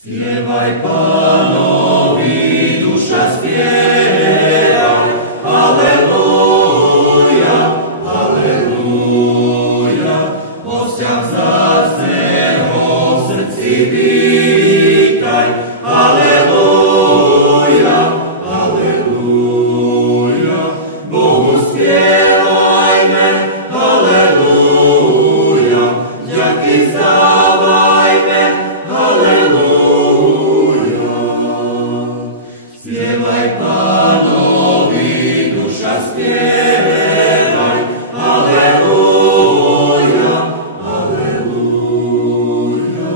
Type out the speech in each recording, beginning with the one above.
Spievaj Pánovi, duša spievaj, Aleluja, Aleluja, hostia vzácneho v srdci vítaj, Aleluja, Aleluja, Bohu spievajme, Aleluja, vďaky vzdávajme, Aleluja. Spievaj Pánovi, duša spievaj, Aleluja, Aleluja.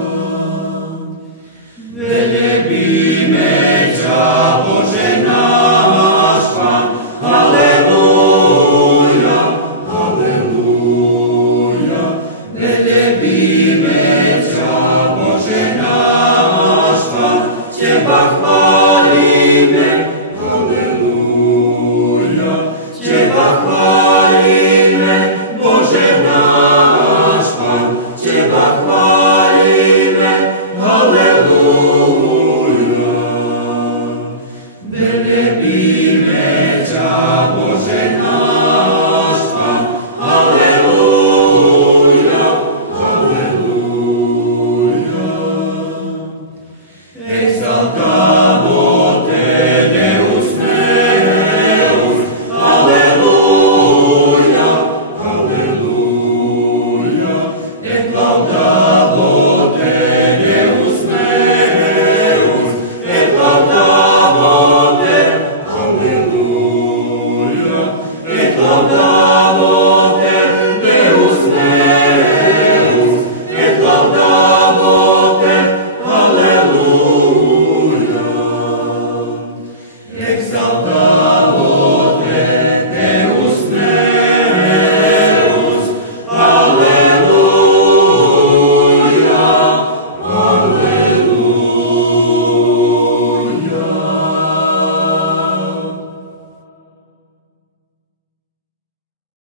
Velebíme ťa, Bože náš Pán, Aleluja, Aleluja. Velebíme ťa, Bože náš Pán, Teba chváľme.